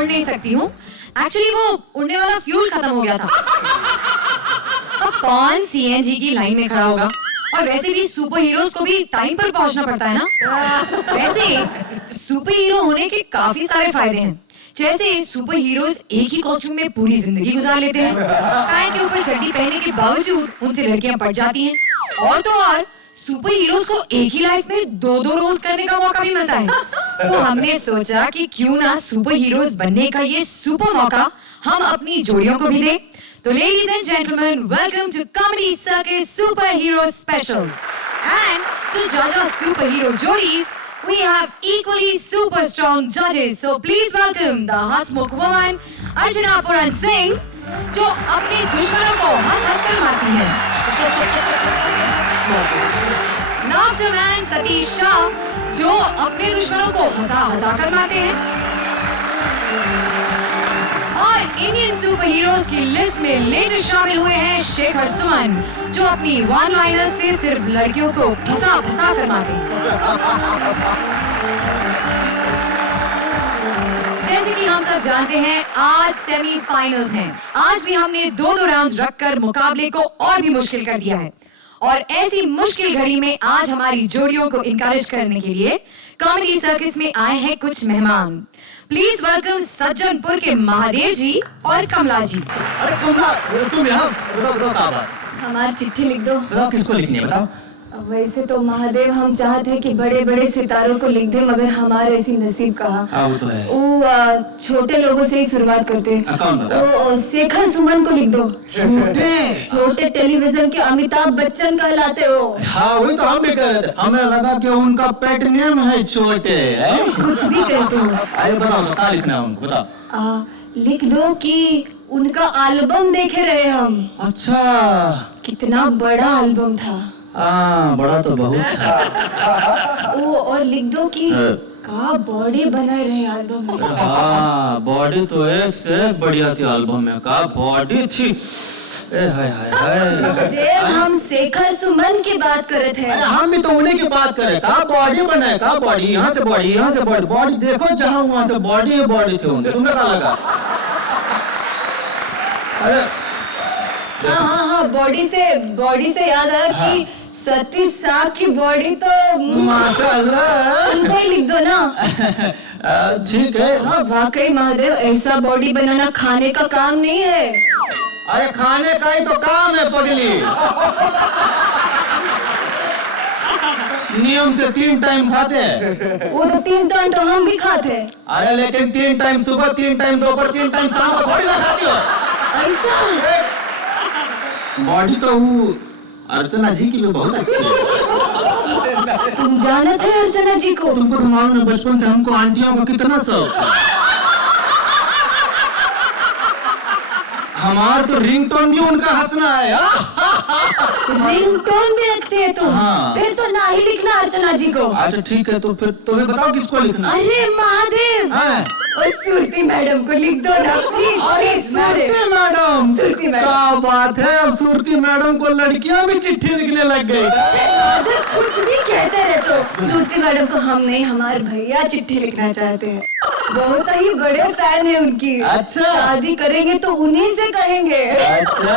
उड़ नहीं सकती हूँ। एक्चुअली वो उड़ने वाला फ्यूल खत्म हो गया था। अब कौन सीएनजी की लाइन में खड़ा होगा? और वैसे भी सुपर हीरोज को भी टाइम पर पहुंचना पड़ता है ना। वैसे सुपर हीरो होने के काफी सारे फायदे हैं। जैसे सुपर हीरोज एक ही कॉस्ट्यूम में पूरी जिंदगी गुजार लेते हैं। पैंट के ऊपर चड्डी पहनने के बावजूद उनसे लड़कियां पट जाती हैं। और तो और सुपर हीरोज को एक ही लाइफ में दो रोल्स करने का मौका भी मिलता है। तो हमने सोचा कि क्यों ना सुपर हीरोज बनने का ये सुपर मौका हम अपनी जोड़ियों को भी दें। तो ladies and gentlemen, welcome to Comedy Circus Super Hero Special. And to judge our superhero jodis, we have equally super strong judges. So please welcome the Hasmukh woman, Archana Puran Singh, जो अपने दुश्मनों को हंस कर मारती है। Laughter man Satish Shah, जो अपने दुश्मनों को हंसा कर मारते हैं। और इंडियन सुपर हीरोज की लिस्ट में लेटेस्ट शामिल हुए हैं शेखर सुमन, जो अपनी वन लाइनर से सिर्फ लड़कियों को फंसा कर मारते हैं। जैसे कि हम सब जानते हैं, आज सेमीफाइनल्स हैं। आज भी हमने दो राउंड्स रखकर मुकाबले को और भी मुश्किल कर दिया है। और ऐसी मुश्किल घड़ी में आज हमारी जोड़ियों को इनकरेज करने के लिए कॉमेडी सर्कस में आए हैं कुछ मेहमान। प्लीज वेलकम सज्जनपुर के महादेव जी और कमला जी। अरे तुम यहाँ बताओ क्या बात? हमारी चिट्ठी लिख दो। बताओ किसको लिखनी है बताओ। वैसे तो महादेव हम चाहते हैं कि बड़े बड़े सितारों को लिख दे, मगर हमारे ऐसी नसीब कहाँ। वो तो है। वो छोटे लोगों से ही शुरुआत करते हैं। कौन बताओ? तो शेखर सुमन को लिख दो। छोटे टेलीविजन के अमिताभ बच्चन कहलाते हो। हाँ वही तो हम भी कह रहे थे, हमें लगा कि उनका पेट नेम है छोटे। कुछ भी कहते हो। अरे बताओ तो क्या लिखना है उनको बताओ। लिख दो कि उनका एल्बम देखे रहे हम। अच्छा कितना बड़ा एल्बम था। बड़ा तो बहुत था। और लिख दो कि का बॉडी बनाए रहे एल्बम में। हाँ बॉडी तो एक से एक बढ़िया थी एल्बम में। का बॉडी थी। देव हम शेखर सुमन की बात कर रहे थे। हम भी तो उन्हीं की बात कर रहे। का बॉडी बनाए, का बॉडी, यहाँ से बॉडी, यहाँ से बॉडी। बॉडी देखो जहाँ वहाँ से बॉडी थी उनके। तुम्हें क्या लगा? अरे हाँ बॉडी से याद आया कि सतीश शाह की बॉडी तो माशाल्लाह उनको ही लिख दो ना। ठीक है। हाँ वाकई महादेव, ऐसा बॉडी बनाना खाने का काम नहीं है। अरे खाने का ही तो काम है पगली। नियम से 3 टाइम खाते हैं। वो तो 3 टाइम तो हम भी खाते हैं। अरे लेकिन 3 टाइम सुबह, 3 टाइम दोपहर, 3 टाइम शाम को थोड़ी ना खाती हो। ऐसा बॉडी तो वो अर्चना जी की भी बहुत अच्छी है। तुम जानते हैं अर्चना जी को? तुमको तो मालूम है बचपन से हमको आंटियों का कितना शौक है। हमार तो रिंगटोन भी उनका हंसना है। रिंगटोन भी रखते हैं तुम? हाँ। फिर तो ना ही लिखना अर्चना जी को। अच्छा ठीक है, तो फिर तुम्हें बताओ किसको लिखना। अरे महादेव, और सुरती मैडम को लिख दो ना प्लीज। अरे सुरती मैडम, सुरती मैडम। क्या बात है, अब सुरती मैडम को लड़कियां भी चिट्ठी लिखने लग गई। कुछ भी कहते रहे तो। सुरती मैडम को हम नहीं, हमारे भैया चिट्ठी लिखना चाहते हैं। बहुत ही बड़े फैन है उनकी। अच्छा। शादी करेंगे तो उन्हीं से कहेंगे। अच्छा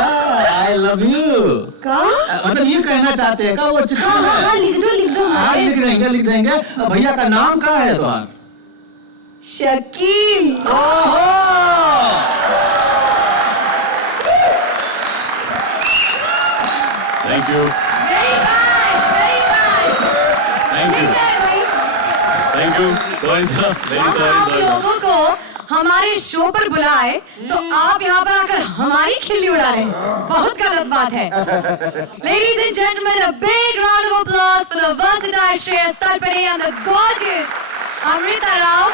आई लव यू का मतलब ये कहना चाहते हैं का वो चिट्ठी में? हाँ लिख दो। हाँ लिख देंगे। भैया का नाम क्या है तुम्हारा? शकील। ओहो thank you thank you. Sorry आप लोगों को हमारे शो पर बुलाए तो आप यहाँ पर आकर हमारी खिल्ली उड़ा रहे हैं। बहुत गलत बात है। Ladies and gentlemen, a big round of applause for the versatile Shreya Talpade and the gorgeous Amrita Rao,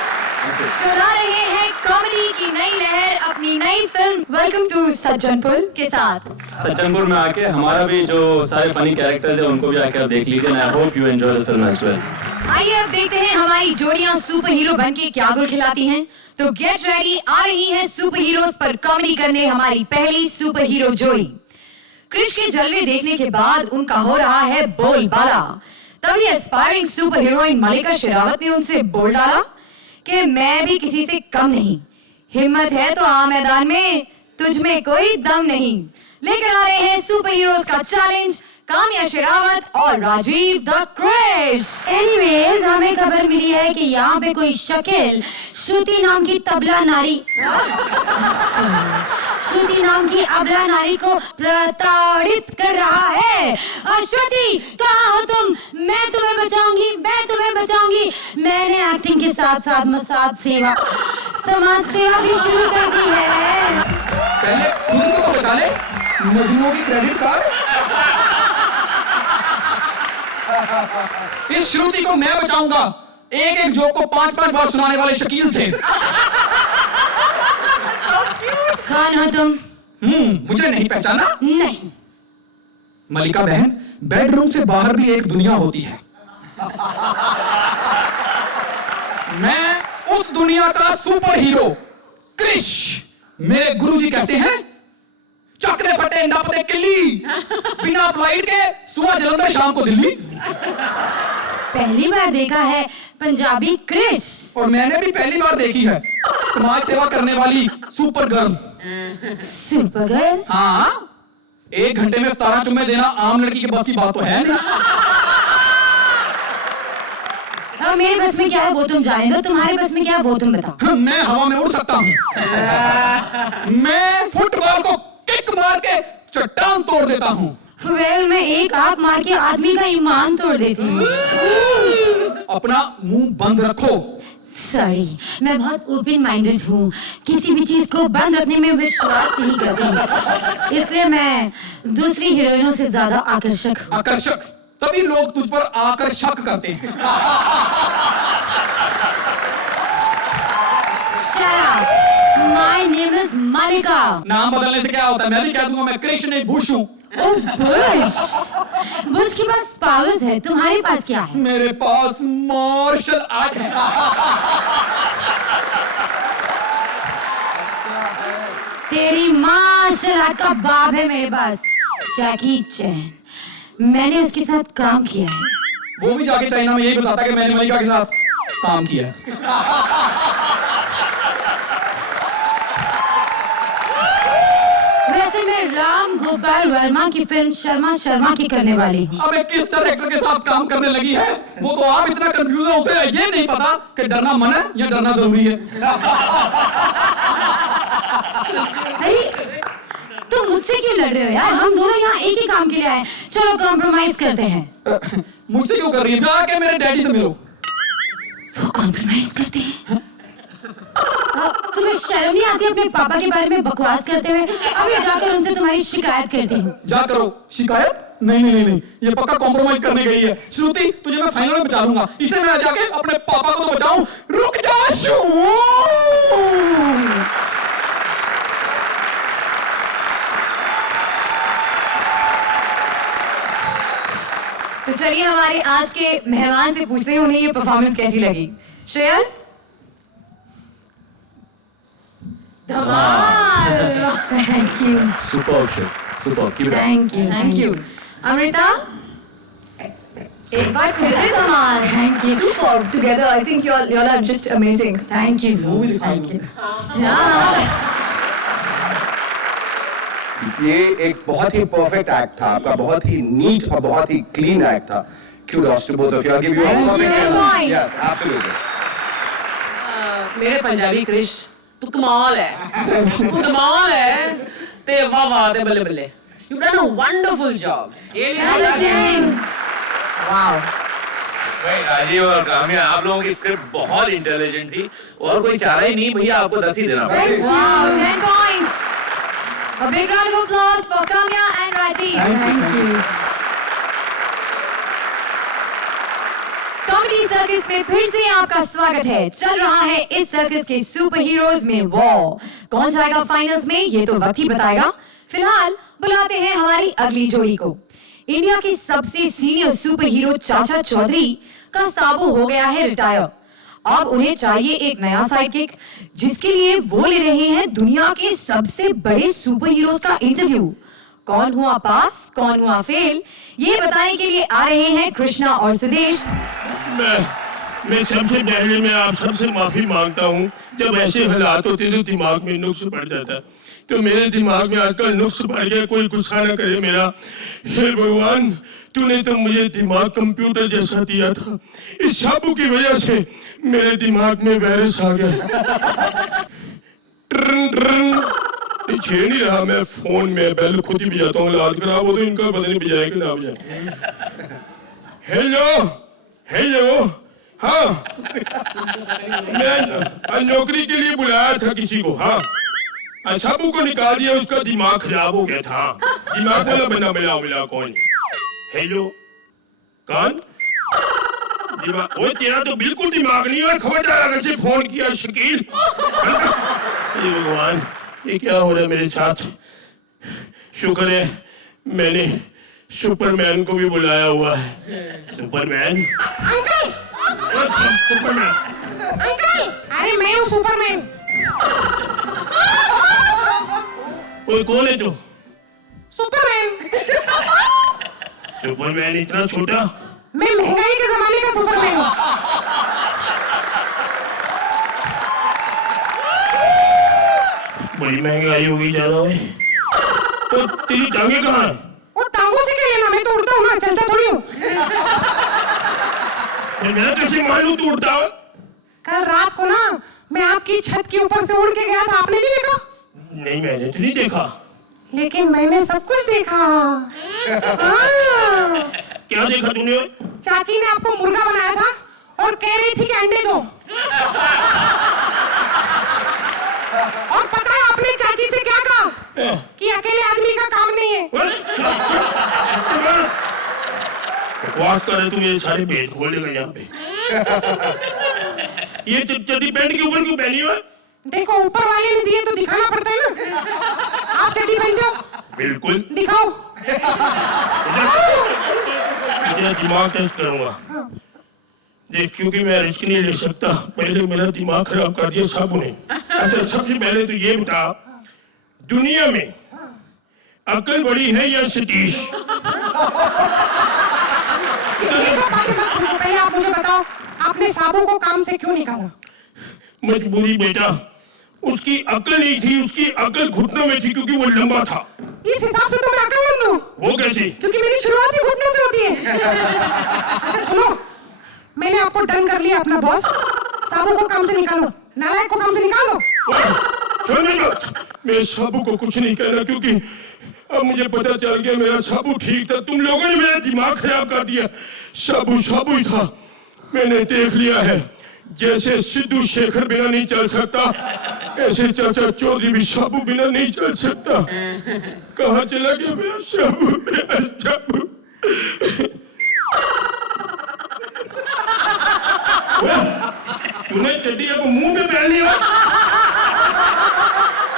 जो ला रहे हैं कॉमेडी की नई लहर अपनी नई फिल्म वेलकम टू सज्जनपुर के साथ। सज्जनपुर में आके हमारा भी जो सारे फनी कैरेक्टर्स है उनको भी आके आप देख लीजिए। I hope you enjoy the film as well. आइए अब देखते हैं हमारी जोड़ियां सुपर हीरो बनके क्या गुल खिलाती हैं। तो गेट रेडी, आ रही है सुपर हीरोज पर कॉमेडी करने हमारी पहली सुपर हीरो जोड़ी। क्रिश के जलवे देखने के बाद उनका हो रहा है बोलबाला। तभी एस्पायरिंग सुपर हीरोइन मलिका शेरावत ने उनसे बोल डाला कि मैं भी किसी से कम नहीं, हिम्मत है तो आ मैदान में, तुझ में कोई दम नहीं। लेकर आ रहे हैं सुपर हीरोज का चैलेंज काम्या शेरावत और राजीव द क्रिश। एनीवेज, हमें खबर मिली है कि यहाँ पे कोई शकील श्रुति नाम की तबला नारी श्रुति नाम की अबला नारी को प्रताड़ित कर रहा है। श्रुति, कहाँ हो तुम? मैं तुम्हें बचाऊंगी, मैं तुम्हें बचाऊंगी। मैंने एक्टिंग के साथ साथ मसाज सेवा, समाज सेवा भी शुरू कर दी है। पहले खुद को तो बचा ले, मजनू की क्रेडिट कार्ड। इस श्रुति को मैं बचाऊंगा, एक एक जोक को 5-5 बार सुनाने वाले शकील से। कौन हो तुम? मुझे नहीं पहचाना? नहीं। मलिका बहन, बेडरूम से बाहर भी एक दुनिया होती है। मैं उस दुनिया का सुपर हीरो क्रिश। मेरे गुरुजी कहते हैं, चकरे फटे ना पते किल्ली, बिना फ्लाइट के सुबह जलंधर शाम को दिल्ली। पहली बार देखा है पंजाबी क्रिश। और मैंने भी पहली बार देखी है समाज सेवा करने वाली सुपर गर्ल। Super girl? हाँ, 1 घंटे में 17 चुम्मे देना आम लड़की के बस की बात तो है नहीं। अब मेरे बस में क्या है वो तुम जाने दो, तुम्हारे बस में क्या है वो तुम बताओ। मैं हवा में उड़ सकता हूँ। मैं फुटबॉल को किक मार के चट्टान तोड़ देता हूँ। वेल, मैं एक आंख मार के आदमी का ईमान तोड़ देती हूँ। अपना मुंह बंद रखो। सॉरी, मैं बहुत ओपन माइंडेड हूँ, किसी भी चीज को बंद रखने में विश्वास नहीं करती, इसलिए मैं दूसरी हीरोइनों से ज्यादा आकर्षक हूँ। आकर्षक? तभी लोग तुझ पर आकर्षक करते हैं। Shut up. My name is मालिका। नाम बदलने से क्या होता है? मैं भी कह दूंगा मैं कृष्ण नहीं बुश हूँ। ओह, बुश। बुश के पास पावर्स है, तुम्हारे पास क्या है? मेरे पास मार्शल आर्ट है। तेरी मार्शल आर्ट का बाप है मेरे पास, जैकी चैन। मैंने उसके साथ काम किया है। वो भी जाके चाइना में यही बताता कि मैंने मलिका के साथ काम किया है। वैसे मैं राम गोपाल वर्मा की फिल्म शर्मा शर्मा की करने वाली हूँ। अबे किस डायरेक्टर के साथ काम करने लगी है? वो तो आप इतना कंफ्यूज है, उसे ये नहीं पता कि डरना मन है या डरना जरूरी है। अरे, तुम मुझसे क्यों लड़ रहे हो यार? हम दोनों यहाँ एक ही काम के लिए आए। चलो कॉम्प्रोमाइज करते हैं। मुझसे क्यों कर रही है? जाके मेरे डैडी से मिलो। वो कॉम्प्रोमाइज करते हैं? तुम्हें शर्म नहीं आती अपने पापा के बारे में बकवास करते हुए? अभी जाकर उनसे तुम्हारी शिकायत करती हूँ। जा करो शिकायत। नहीं, ये पक्का कॉम्प्रोमाइज करने गई है। श्रुति, तुझे मैं फाइनल में बचा लूंगा। इसे मैं जाके अपने पापा को तो बचाऊं। रुक जा शू। तो चलिए हमारे आज के मेहमान से पूछते हैं उन्हें ये परफॉर्मेंस कैसी लगी। Shreyas? Thank you, super, keep it up. Thank you. Amrita? एक बार फिर से धमाल। Thank you, Superb together. I think you all are just amazing. Thank you, thank you. ये एक बहुत ही परफेक्ट एक्ट था आपका, बहुत ही नीट और बहुत ही क्लीन एक्ट था। Kudos to both of you. I'll give you a perfect point. Yes, absolutely. मेरे पंजाबी क्रिश, तू कमाल है, तू कमाल है, ते वाह वाह ते बल्ले बल्ले। You've done a wonderful job. Wow. भाई राजीव और काम्या, आप लोगों की स्क्रिप्ट बहुत इंटेलिजेंट थी और कोई चारा ही नहीं भैया, आपको 10 ही देना पड़ेगा। Wow, 10 points. A big round of applause for Kamya and Rajiv. Thank you. Comedy circus में फिर से आपका स्वागत है। चल रहा है इस सर्कस के सुपर हीरोज में वॉर। कौन जाएगा फाइनल्स में ये तो वक्त ही बताएगा। फिलहाल बुलाते हैं हमारी अगली जोड़ी को। इंडिया के सबसे सीनियर सुपर हीरो चाचा चौधरी का साबू हो गया है रिटायर। अब उन्हें चाहिए एक नया साइडकिक, जिसके लिए वो ले रहे हैं दुनिया के सबसे बड़े सुपर हीरोज का इंटरव्यू। कौन हुआ पास, कौन हुआ फेल, ये बताने के लिए आ रहे हैं कृष्णा और सुदेश। मैं सबसे पहले मैं आप सबसे माफी मांगता हूँ। जब ऐसे हालात होते तो दिमाग में नुक्स पड़ जाता है, तो मेरे दिमाग में आजकल नुक्स पड़ गया। कोई गुस्सा न करे मेरा। हे भगवान, तूने तो मुझे दिमाग कंप्यूटर जैसा दिया था, इस साबु की वजह से मेरे दिमाग में वायरस आ गया। छेड़ नहीं रहा मैं फोन में, बेल खुद ही बजाता हूँ। हालत खराब हो तो इनका पता नहीं बजाए कि ना बजाए। हेलो हेलो, हाँ मैं नौकरी के लिए बुलाया था किसी को। हाँ, साबू को निकाल दिया, उसका दिमाग खराब हो गया था। दिमाग वाला बना मिला कौन? हेलो कौन? दिमाग? वो तेरा तो बिल्कुल दिमाग नहीं है। खबरदार अगर से फोन किया शकील। ये भगवान, ये क्या हो रहा है मेरे साथ? शुक्र है मैंने सुपरमैन को भी बुलाया हुआ है। सुपरमैन? अंकल! सुपरमैन? अंकल! अरे मैं हूँ सुपरमैन। कोई कौन है तू? सुपरमैन। सुपरमैन इतना छोटा? मैं महंगाई के जमाने का सुपरमैन हूँ। बड़ी महंगाई होगी ज्यादा है। तो तेरी टांगे कहाँ है? वो टांगों से क्या लेना, मैं तो उड़ता हूँ ना, चलता थोड़ी हूँ। मैं कैसे मालूम तू उड़ता है? कल रात को ना मैं आपकी छत के ऊपर से उड़ के गया था, आपने नहीं देखा? नहीं, मैंने तो नहीं देखा। लेकिन मैंने सब कुछ देखा। क्या देखा तूने? चाची ने आपको मुर्गा बनाया था और कह रही थी कि अंडे दो। और पता है आपने चाची से क्या कहा? कि अकेले आदमी का काम नहीं है। बकवास कर रहे तू, ये सारे भेद खोलेगा यहाँ पे। ये चड्डी पैंट के ऊपर क्यों पहनी हुआ? देखो, ऊपर वाले ने दिए तो दिखाना पड़ता है ना। आप चड्डी पहन जाओ। बिल्कुल दिखाओ। तेरा दिमाग टेस्ट करूंगा। देख, क्योंकि मैं रिस्क नहीं ले सकता, पहले मेरा दिमाग खराब कर दिया साबू ने। अच्छा, सबसे पहले तो ये बता, दुनिया में अकल बड़ी है या सतीश? पहले आप मुझे बताओ, आपने साबू को काम से क्यों निकाला? मजबूरी बेटा, उसकी अकल नहीं थी, उसकी अकल घुटनों में थी क्योंकि वो लंबा था। इस हिसाब से तो मैं अकलमंद हूँ। वो कैसे? क्योंकि मेरी शुरुआत ही घुटनों से होती है। अच्छा सुनो, मैंने आपको डन कर लिया अपना बॉस। साबू को काम से निकालो, नालायक को काम से निकालो। मैं साबू को कुछ नहीं कहना, क्योंकि अब मुझे पता चल गया मेरा साबू ठीक था। तुम लोगों ने मेरा दिमाग खराब कर दिया। साबू साबू ही था। मैंने देख लिया है, जैसे सिद्धू शेखर बिना नहीं चल सकता, ऐसे चाचा चौधरी भी साबू बिना नहीं चल सकता। कहाँ चला गया मेरा साबू? मेरा साबू। तूने चड्डी अब मुंह में पहन लिया?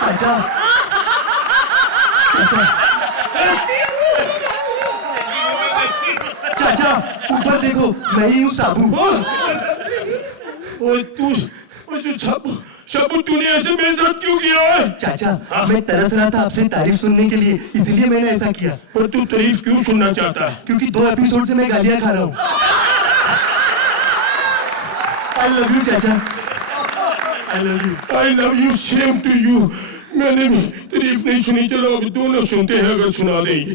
चाचा, चाचा ऊपर देखो, मैं ही हूँ साबू। साबू तूने ऐसे मेरे साथ क्यों किया है? चाचा, मैं तरस रहा था आपसे तारीफ सुनने के लिए, इसलिए मैंने ऐसा किया। पर तू तारीफ क्यों सुनना चाहता है? क्योंकि 2 एपिसोड से मैं गालियाँ खा रहा हूँ। I love you चाचा। I love you, same to you। मैंने भी तारीफ नहीं सुनी, चलो अब दोनों सुनते हैं, अगर सुना देंगे।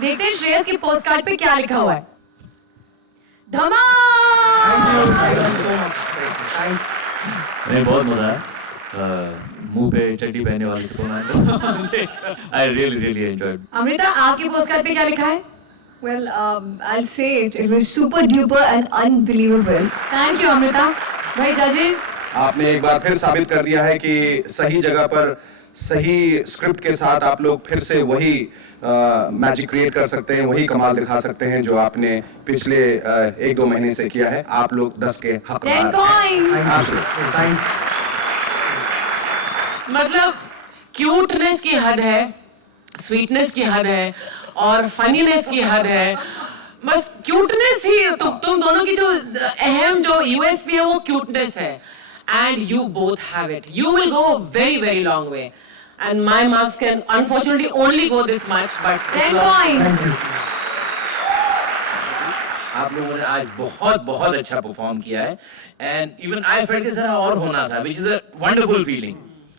देखते हैं श्रेयस के पोस्ट कार्ड पे क्या लिखा हुआ है। धमाल! नहीं, बहुत मजा आया। मुंह पे चड्डी पहनने वाली Superman. I really enjoyed। Amrita, आपके पोस्ट कार्ड पे क्या लिखा है? Well, I'll say it. It was super duper and unbelievable. Thank you Amrita. भाई जजेस, आपने एक बार फिर साबित कर दिया है कि सही जगह पर सही स्क्रिप्ट के साथ आप लोग फिर से वही मैजिक क्रिएट कर सकते हैं, वही कमाल दिखा सकते हैं जो आपने पिछले 1-2 महीने से किया है। आप लोग 10 के हकदार 10 points। मतलब क्यूटनेस की हद है, स्वीटनेस की हद है और फनीनेस की हद है। बस क्यूटनेस ही तुम दोनों की जो अहम जो यूएसपी है वो क्यूटनेस है। And you both have it. You will go very long way. and my marks can unfortunately only go this much, but 10 points. आप लोगों ने आज बहुत बहुत अच्छा परफॉर्म किया है एंड इवन आई फेल्ट कि जरा और होना था which is a wonderful feeling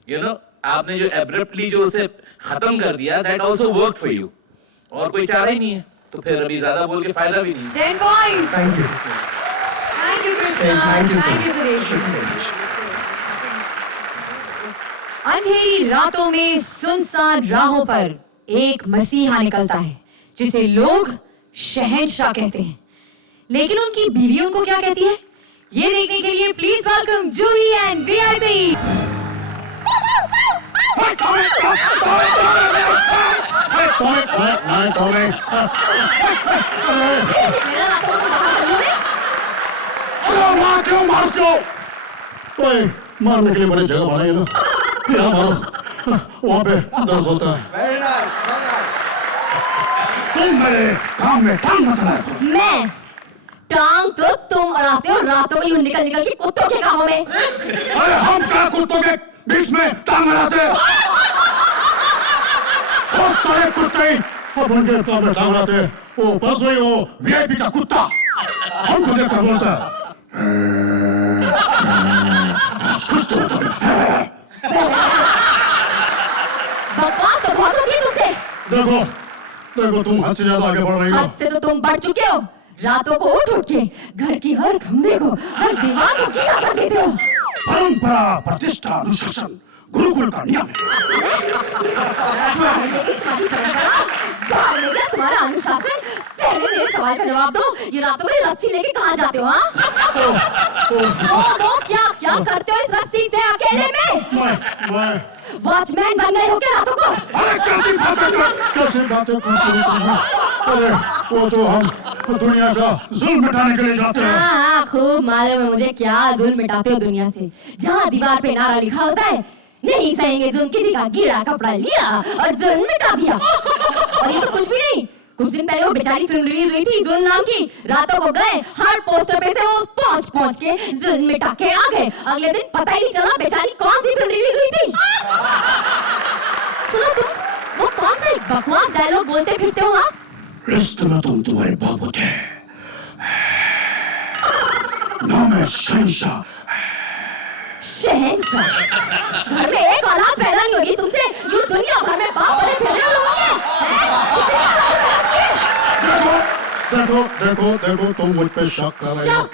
you know आपने जो एब्रप्टली जो उसे खत्म कर दिया that also worked for you और कोई चारा ही नहीं है तो फिर अभी ज्यादा बोल के फायदा भी नहीं 10 points. Thank you Thank you, Krishna. Thank you, sir. Thank you, Suresh. अंधेरी रातों में सुनसान राहों पर एक मसीहा निकलता है जिसे लोग शहंशाह कहते हैं, लेकिन उनकी बीवी उनको क्या कहती है ये देखने के लिए please welcome Juhi and VIP. मारने के लिए मैंने जगह बनाई ना, यहाँ मारो, वहाँ पे दर्द होता है. तुम मेरे काम में टांग मत अड़ाया करो. मैं टांग तो तुम अड़ाते हो रातों को यूं निकल निकल के कुत्तों के कामों में. अरे हम क्या कुत्तों के बीच में टांग अड़ाते हैं? बहुत सारे कुत्ते अब उनके काम में टांग अड़ाते हैं. वो बस वही वो वीआईपी का कुत्ता हमको देखकर बोलता है कुछ तो बकवास तो बहुत होती है तुमसे. देखो देखो तुम हद से ज्यादा आगे बढ़ रही हो. हद से तो तुम बढ़ चुके हो. रातों को उठ उठ के घर की हर खंभे को हर दीवार को गिरा कर देते हो. परंपरा प्रतिष्ठा अनुशासन गुरुकुल का नियम है. तुम्हारा अनुशासन. पहले मेरे सवाल का जवाब दो. ये रातों को रस्सी लेके कहाँ जाते हो? हाँ वो क्या करते हो इस रस्सी से अकेले में? मैं वॉचमैन बन गए हो क्या रातों को? अरे कैसी बातें करती हो? अरे वो तो हम दुनिया का जुल्म मिटाने के लिए जाते हैं. हाँ खूब मालूम है मुझे क्या जुल्म मिटाते हो दुनिया से. जहाँ दीवार पे नारा लिखा होता है नहीं सहेंगे जुल्म, किसी का गिरा कपड़ा लिया और जुल्म मिटा दिया. और ये तो कुछ भी नहीं. कुछ दिन पहले वो बेचारी फिल्म रिलीज हुई थी जुल्म नाम की. रातों को गए हर पोस्टर पे से वो पहुंच के जुल्म मिटा के आ गए. अगले दिन पता ही नहीं चला बेचारी कौन सी फिल्म रिलीज हुई थी. सुनो तुम वो कौन से बकवास डायलॉग बोलते फिरते हो? हाँ रिश्ते में तुम तुम्हारे बाबू थे. नाम है शहंशाह. शहंशाह. घर में एक औलाद पैदा नहीं हो रही तुमसे यूं दुनिया भर में बाप बने फिर रहे लोग हैं. देखो तुम मुझ पे शक कर रहे हो. शक?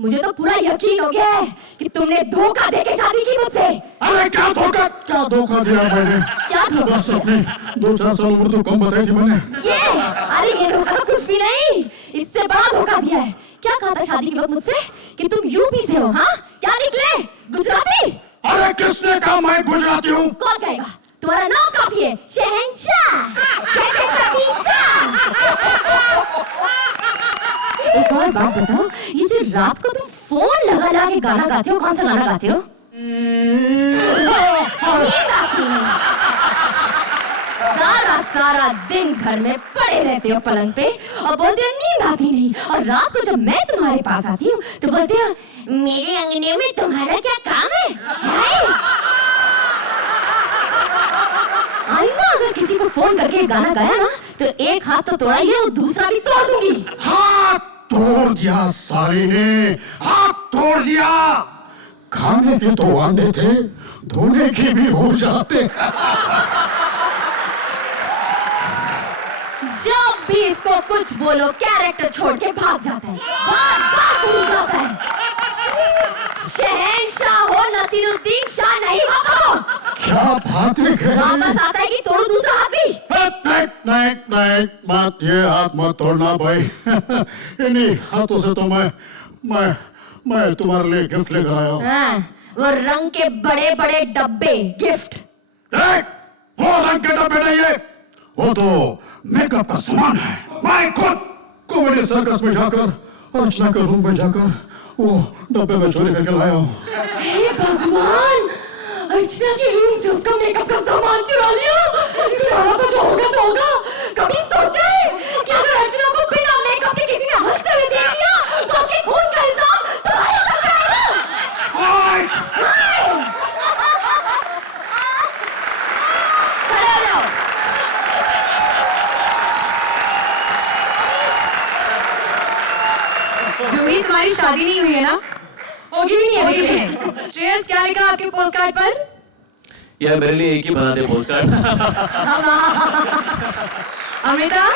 मुझे तो पूरा यकीन हो गया है कि तुमने धोखा देके शादी की मुझसे. अरे क्या धोखा दिया मैंने? क्या धोखा? बस अपनी 2-4 साल उम्र तो कम बताई थी मैंने. ये धोखा तो कुछ भी नहीं. इससे बड़ा धोखा दिया है. क्या कहा था शादी के वक्त मुझसे कि तुम यूपी से हो? हाँ क्या निकले गुजराती? अरे किसने कहा मैं गुजराती हूँ? कौन कहेगा? तुम्हारा नाम काफी है शहंशाह. एक और बात बताओ, ये जो रात को तुम फोन लगा लगा के गाना गाते हो, कौन सा गाना गाते हो? सारा दिन घर में पड़े रहते हो पलंग पे और बोलते हो नींद आती नहीं. और रात को जब मैं तुम्हारे पास आती हूँ तो बोलते हो मेरे अंगने में तुम्हारा क्या काम है? अगर किसी को फोन करके गाना गाया ना तो एक हाथ तो तोड़ा ही है और दूसरा भी तोड़ दूंगी. हाथ तोड़ दिया सारी ने. हाथ तोड़ दिया. खाने के तो वादे थे धोने के भी हो जाते. जब भी इसको कुछ बोलो कैरेक्टर छोड़ के भाग जाता है. बार भूल जाता है. शहंशाह हो नसीरुद्दीन शाह नहीं. वापस आओ. क्या बात है? वापस आता है कि तोड़ू दूसरा हाथ भी? नहीं मत ये हाथ मत तोड़ना भाई. इन्हीं हाथों से तो मैं तुम्हारे लिए गिफ्ट लेकर आया हूँ. वो रंग के बड़े बड़े डब्बे गिफ्ट. वो रंग के डब्बे नहीं है. वो तो मेकअप का सामान है. मैं खुद कॉमेडी सर्कस में जाकर अर्चना के रूम में जाकर वो डब्बे में चोरी करके लाया हूँ. हे भगवान, अर्चना के रूम से उसका मेकअप का सामान चुरा लिया. तुम्हारा तो जो होगा सो होगा. कभी सोचा है कि अगर अर्चना को बिना मेकअप के किसी ने हंसते हुए देख लिया तो उसके खून का इल्जाम तुम्हारे सर पर आएगा? 哎 तुम्हारी शादी नहीं हुई है ना? होगी भी नहीं, होगी भी नहीं। श्रेयस, क्या लिखा आपके पोस्ट कार्ड पर? यार मेरे लिए एक ही बना दे पोस्ट कार्ड। अमृता,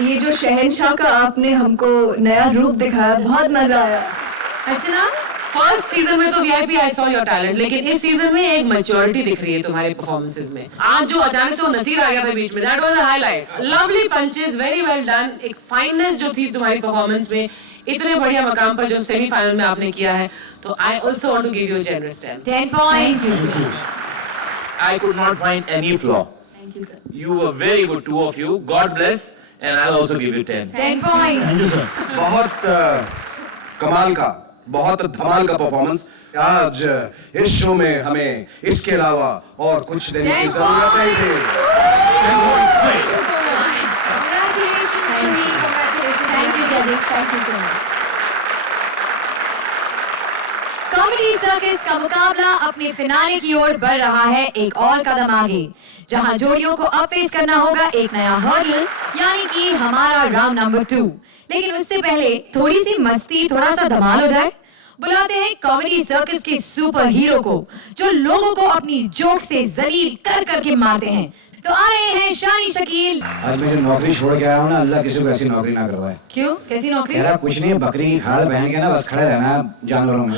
ये जो शहंशाह का आपने हमको नया रूप दिखाया, बहुत मजा आया। अर्चना, फर्स्ट सीजन में तो VIP I saw your talent, लेकिन इस सीजन में एक मैच्योरिटी दिख रही है तुम्हारे परफॉर्मेंसेस में। आज जो अचानक से वो नसीर आ गया था बीच में, that was a highlight. Lovely punches, very well done. एक फाइननेस जो थी तुम्हारी परफॉर्मेंस में, इतने बढ़िया मकाम पर जो सेमीफाइनल में आपने किया है, तो I also want to give you generous 10 points. I could not find any flaw. Thank you, sir. You were very good, two of you. God bless, and I'll also give you 10. 10 points. बहुत कमाल का, बहुत धमाल का performance. आज इस show में हमें इसके अलावा और कुछ देने की जरूरत नहीं थी। Congratulations to me. Congratulations. Thank you, judges. Thank you so much. Comedy circus का मुकाबला अपने फिनाले की ओर बढ़ रहा है एक और कदम आगे, जहां जोड़ियों को अब फेस करना होगा एक नया हर्डल, यानी कि हमारा राउंड नंबर 2। लेकिन उससे पहले थोड़ी सी मस्ती, थोड़ा सा धमाल हो जाए। बुलाते हैं कॉमेडी सर्कस के सुपर हीरो को, जो लोगों को अपनी जोक से जलील कर करके मारते हैं। तो आ रहे हैं शानी शकील। आज मैं जो नौकरी छोड़ के आया हूँ ना, अल्लाह किसी को ऐसी नौकरी ना करवाए। क्यों? कैसी नौकरी? कह रहा कुछ नहीं, बकरी की खाल पहन के ना बस खड़े रहना जानवरों में।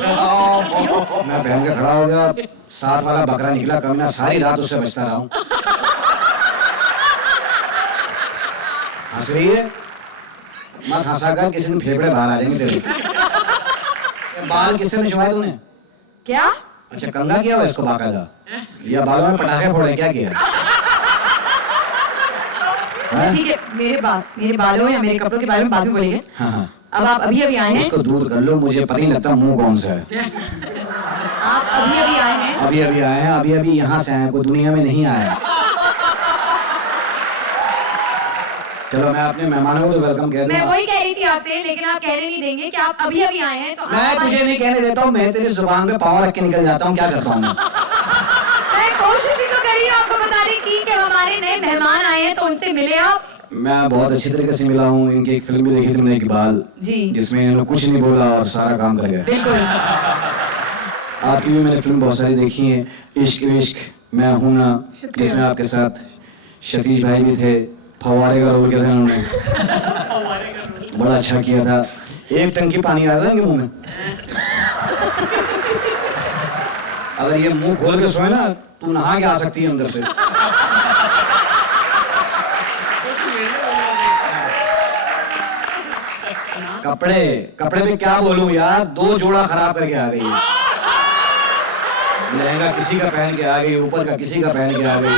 मैं पहन के खड़ा हो गया, साथ वाला बकरा निकला, कभी ना सारी रात उससे बचता रहा हूँ। हंस रही है? मत हंसा कर, किसी दिन फेफड़े बाहर आ जाएंगे तेरे। बाल किससे निछवाए तूने? क्या? अच्छा, कंघा किया हुआ इसको बाकायदा, या बालों में पटाखे फोड़े, क्या किया? ठीक है, मेरे बालों या मेरे कपड़ों के बारे में बाद में बोलेंगे। हाँ। अब आप अभी आए हैं। इसको दूर कर लो, मुझे पता नहीं लगता मुंह कौन सा है। आप अभी आए हैं। अभी आए हैं, अभी यहाँ से आए हैं, कोई दुनिया में नहीं आया। चलो, मैं अपने मेहमानों को तो वेलकम कह दूं। मैं वही कह रही थी आपसे, लेकिन आप कहने नहीं देंगे कि आप अभी आए हैं। तो मैं तुझे नहीं कहने देता हूँ, मैं तेरी जुबान पे पाँव रख के निकल जाता हूँ। क्या करता हूँ मैं कोशिश ही तो कर रही हूँ आपको बताने की कि हमारे नए मेहमान आए हैं, तो उनसे मिले आप। मैं बहुत अच्छी तरीके से मिला हूँ। इनकी एक फिल्म भी देखी थी मैंने, इकबाल जी, जिसमें इन्होंने कुछ नहीं बोला और सारा काम कर गए। बिल्कुल। आपकी भी मैंने फिल्म बहुत सारी देखी है, इश्क विश्क, मैं हूं ना, जिसमें आपके साथ सतीश भाई भी थे, फवारे का रोल किया था इन्होंने, बड़ा अच्छा किया था। एक टंकी पानी आया था इनके मुंह में, अगर ये मुंह खोल के सोए ना, तू नहा के आ सकती है अंदर से। कपड़े पे क्या बोलूं यार, 2 जोड़ा खराब करके आ गई है। लहंगा किसी का पहन के आ गई, ऊपर का किसी का पहन के आ गई।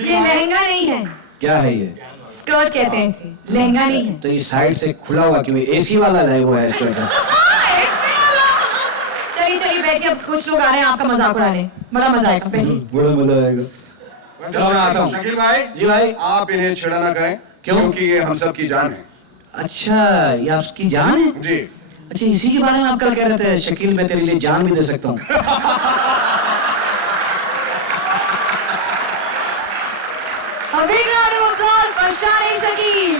ये लहंगा नहीं है। क्या है ये? स्कर्ट कहते हैं इसे, लहंगा नहीं है। तो ये साइड से खुला हुआ क्यों? एसी वाला वो है स्कर्ट। चलिए बैठिए, अब कुछ लोग आ रहे हैं आपका मजाक उड़ाने, बड़ा मजा आएगा, बैठिए। बड़ा मजा आएगा। चलो मैं आता हूँ। शकील भाई जी भाई, आप इन्हें छेड़ा ना करें। क्योंकि ये हम सब की जान है। अच्छा, ये आपकी जान है? जी। अच्छा, इसी के बारे में आप कल कह रहे थे, शकील मैं तेरे लिए जान भी दे सकता हूँ। A big round of applause for Shani Shakil.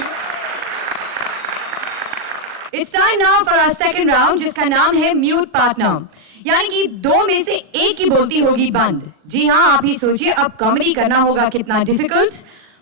It's time now for our second round, जिसका नाम है म्यूट पार्टनर, यानी कि 2 में से एक ही बोलती होगी बंद। जी हाँ, आप ही सोचिए अब कॉमेडी करना होगा कितना डिफिकल्ट।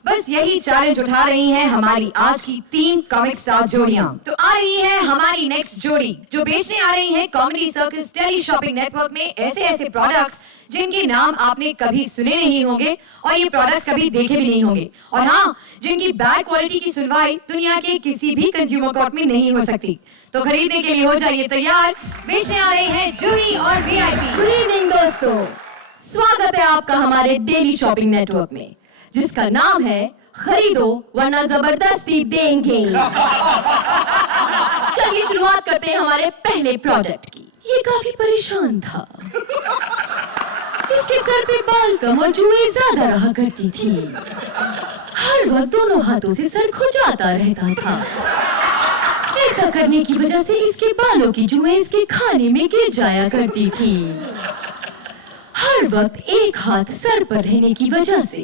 बस यही चैलेंज उठा रही हैं हमारी आज की 3 कॉमिक स्टार जोड़ियां। तो आ रही है हमारी नेक्स्ट जोड़ी, जो बेचने आ रही है comedy circus teleshopping network में ऐसे प्रोडक्ट्स जिनके नाम आपने कभी सुने नहीं होंगे और ये प्रोडक्ट्स कभी देखे भी नहीं होंगे, और हाँ, जिनकी बैड क्वालिटी की सुनवाई दुनिया के किसी भी कंज्यूमर कोर्ट में नहीं हो सकती। तो खरीदने के लिए हो जाइए तैयार, बेचने आ रही है जूही और वीआईपी। गुड इवनिंग दोस्तों, स्वागत है आपका हमारे डेली शॉपिंग नेटवर्क में, जिसका नाम है खरीदो वरना जबरदस्ती देंगे। चलिए शुरुआत करते हैं हमारे पहले प्रोडक्ट की। ये काफी परेशान था, इसके सर पे बाल कम और जुएं ज्यादा रहा करती थी, हर वक्त दोनों हाथों से सर खुजाता रहता था। ऐसा करने की वजह से इसके बालों की जुएं इसके खाने में गिर जाया करती थी। हर वक्त एक हाथ सर पर रहने की वजह से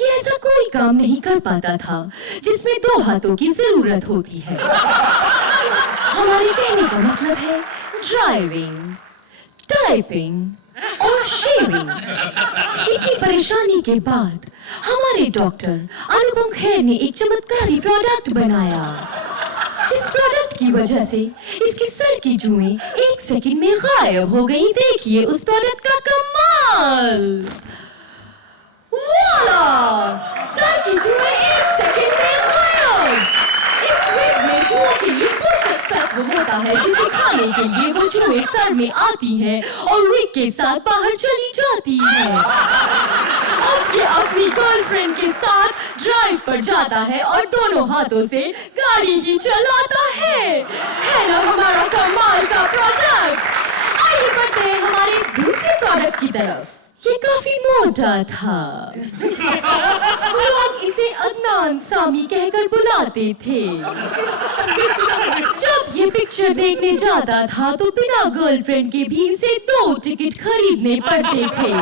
ये ऐसा कोई काम नहीं कर पाता था जिसमें 2 हाथों की जरूरत होती है। हमारे कहने का मतलब है ड्राइविंग, टाइपिंग और शेविंग। इतनी परेशानी के बाद हमारे डॉक्टर अनुपम खेर ने एक चमत्कारी प्रोडक्ट बनाया, जिस प्रोडक्ट की वजह से इसके सर की जुएं 1 सेकंड में गायब हो गई। देखिए उस प्रोडक्ट का कमाल। वाला! सर की जुएं 1 सेकंड में गायब। इस विग में जुओं के लिए पोषक तत्व होता है जिसे खाने के लिए वो जुएं सर में आती हैं और विग के साथ बाहर चली जाती हैं। अब ये अपनी गर्लफ्रेंड के साथ ड्राइव पर जाता है और दोनों हाथों से गाड़ी ही चलाता है ना हमारा कमाल का प्रोडक्ट। आइए बढ़ते हैं हमारे दूसरे प्रोडक्ट की तरफ। ये काफी मोटा था, लोग इसे अदनान सामी कहकर बुलाते थे। जब ये पिक्चर देखने जाता था तो बिना गर्लफ्रेंड के भी इसे 2 टिकट खरीदने पड़ते थे।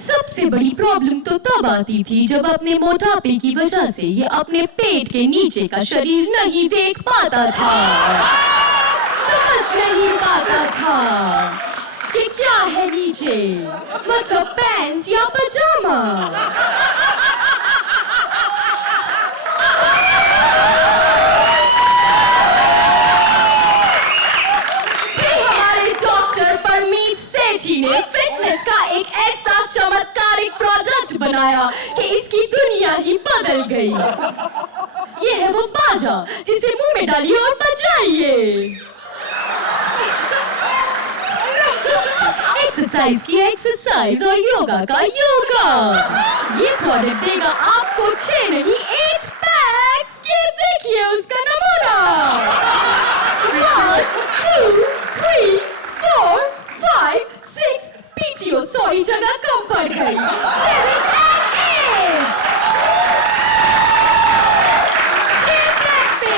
सबसे बड़ी प्रॉब्लम तो तब आती थी जब अपने मोटापे की वजह से ये अपने पेट के नीचे का शरीर नहीं देख पाता था, समझ नहीं पाता था कि क्या है नीचे, मतलब पैंट या पजामा। फिर हमारे डॉक्टर परमीत सेठी ने फिटनेस का एक ऐसा चमत्कारिक प्रोडक्ट बनाया कि इसकी दुनिया ही बदल गई। ये है वो बाजा जिसे मुंह में डालिए और बजाइए। एक्सरसाइज की एक्सरसाइज और योगा का योगा। ये प्रोडक्ट देगा आपको 6 नहीं 8 पैक्स। ये देखिए उसका नमूना। 1 2 3 4 5 6 पीटीओ सॉरी जगह कम पड़ गई। 7 and 8 6 पैक पे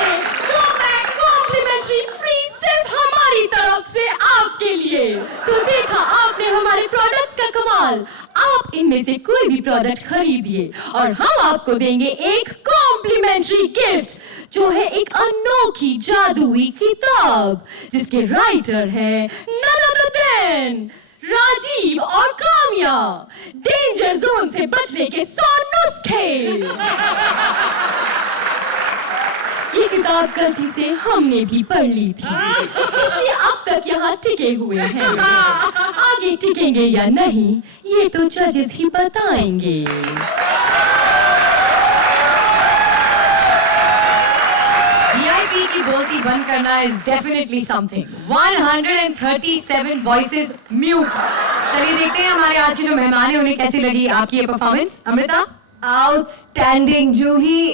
2 पैक कॉम्प्लीमेंट्री फ्री सिर्फ हमारी तरफ से आपके लिए। तो देखा आपने हमारे प्रोडक्ट्स का कमाल। आप इनमें से कोई भी प्रोडक्ट खरीदिए और हम आपको देंगे एक कॉम्प्लीमेंट्री गिफ्ट, जो है एक अनोखी जादुई किताब जिसके राइटर है none other than राजीव और काम्या। डेंजर जोन से बचने के 100 नुस्खे। ये किताब गलती से हमने भी पढ़ ली थी, इसलिए अब तक यहाँ टिके हुए हैं। आगे टिकेंगे या नहीं ये तो जजेस ही बताएंगे। VIP की बोलती बंद करना is definitely something. 137 voices mute. चलिए देखते हैं हमारे आज के जो मेहमान हैं उन्हें कैसी लगी आपकी ये performance. Amrita? Outstanding, Juhi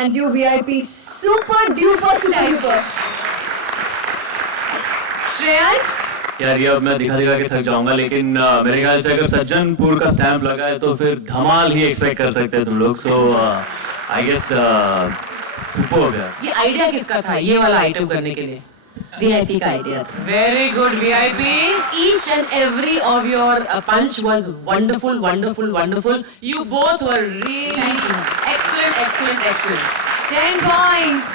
and you VIP, super duper super duper. Shreyas? यार ये अब मैं दिखा के थक जाऊंगा, लेकिन मेरे ख्याल से अगर सज्जनपुर का स्टैंप लगा है तो फिर धमाल ही एक्सपेक्ट कर सकते हैं तुम लोग। सो आई गेस सुपर्ब है। ये आइडिया किसका था ये वाला आइटम करने के लिए? VIP का आइडिया था। Very good VIP. Each and every of your punch was wonderful, wonderful, wonderful. You both were really excellent, excellent, excellent. 10 points.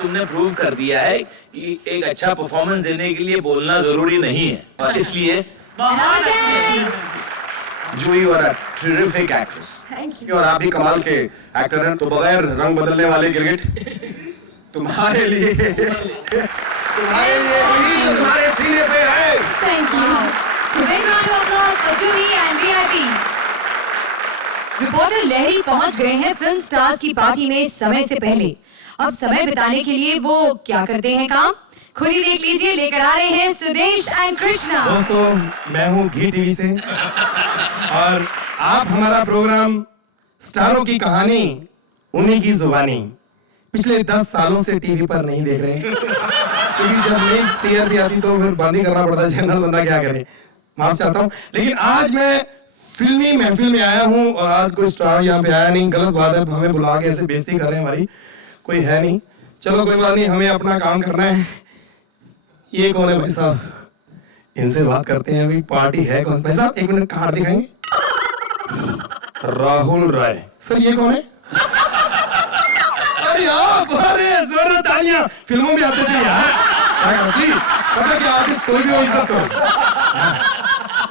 तुमने प्रूव कर दिया है कि एक अच्छा परफॉर्मेंस देने के लिए बोलना जरूरी नहीं है, और इसलिए बहुत अच्छे। Juhi you are a terrific actress. Thank you. और आप भी कमाल के एक्टर हैं। तो बगैर रंग बदलने वाले गिरगिट तुम्हारे लिए वही जो तुम्हारे सीने पे है। Thank you. Big round of applause for Juhi and VIP. Reporter Lahari पहुंच गए हैं फिल्म स्टार्स की पार्टी में समय से पहले। अब समय बिताने के लिए वो क्या करते हैं काम, खुद ही देख लीजिए। लेकर आ रहे हैं सुदेश एंड कृष्णा। दोस्तों मैं हूँ घी टीवी से और आप हमारा प्रोग्राम स्टारों की कहानी उन्हीं की जुबानी पिछले 10 सालों से टीवी पर नहीं देख रहे, क्योंकि जब नई टीआरपी आती तो फिर बंद ही करना पड़ता है, जनरल बंदा क्या करे, माफ चाहता हूँ। लेकिन आज मैं फिल्मी महफिल में आया हूँ और आज कोई स्टार यहाँ पे आया नहीं। गलत बात है, हमें बुला के ऐसे बेइज्जती कर रहे हैं, हमारी कोई है नहीं। चलो कोई बात नहीं, हमें अपना काम करना है। ये कौन है भाई साहब? इनसे बात करते हैं अभी। पार्टी है कौन? भाई साहब 1 मिनट कार्ड दिखाएंगे। राहुल राय सर, ये कौन है? अरे आप, अरे जोरदार तालियां। फिल्मों में आते थे यार। पता क्या आर्टिस्ट कोई भी हो, इज्जत करो।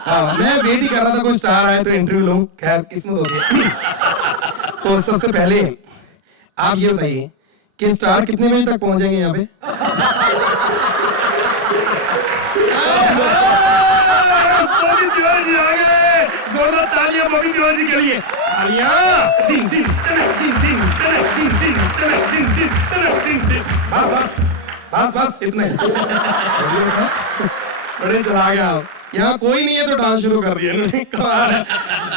हाँ, मैं वेट ही कर रहा था कोई स्टार आए तो इंटरव्यू लूं। खैर किस्मत हो गई। तो सबसे पहले आप ये बताइए कि स्टार कितने बजे तक पहुंचेंगे यहाँ पे? बॉबी देओल जी आ गए। जोरदार तालियां बॉबी देओल जी के लिए। तालियां। दिन दिन तनक दिन दिन तनक दिन दिन तनक दिन दिन तनक दिन दिन। बस बस बस बस इतने। बड़े चला गया आप। यहाँ कोई नहीं है तो डांस शुरू कर दिया इन्होंने। कमाल है।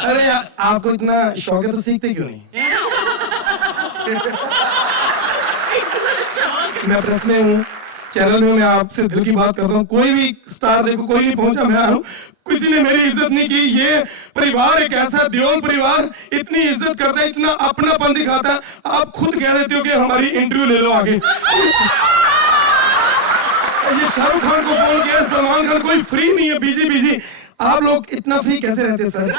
अरे यार, आपको इतना शौक है तो सीखते क्यों नहीं? मैं प्रेस में हूँ, चैनल में मैं आपसे दिल की बात करता हूँ। कोई भी स्टार देखो, कोई नहीं पहुंचा, मैं आया हूँ। किसी ने मेरी इज्जत नहीं की। ये परिवार एक ऐसा देओल परिवार इतनी इज्जत करता है, इतना अपनापन दिखाता है। आप खुद कह देते हो कि हमारी इंटरव्यू ले लो आगे। ये शाहरुख खान को फोन किया, सलमान खान, कोई फ्री नहीं है, बिजी बिजी। आप लोग इतना फ्री कैसे रहते हैं सर?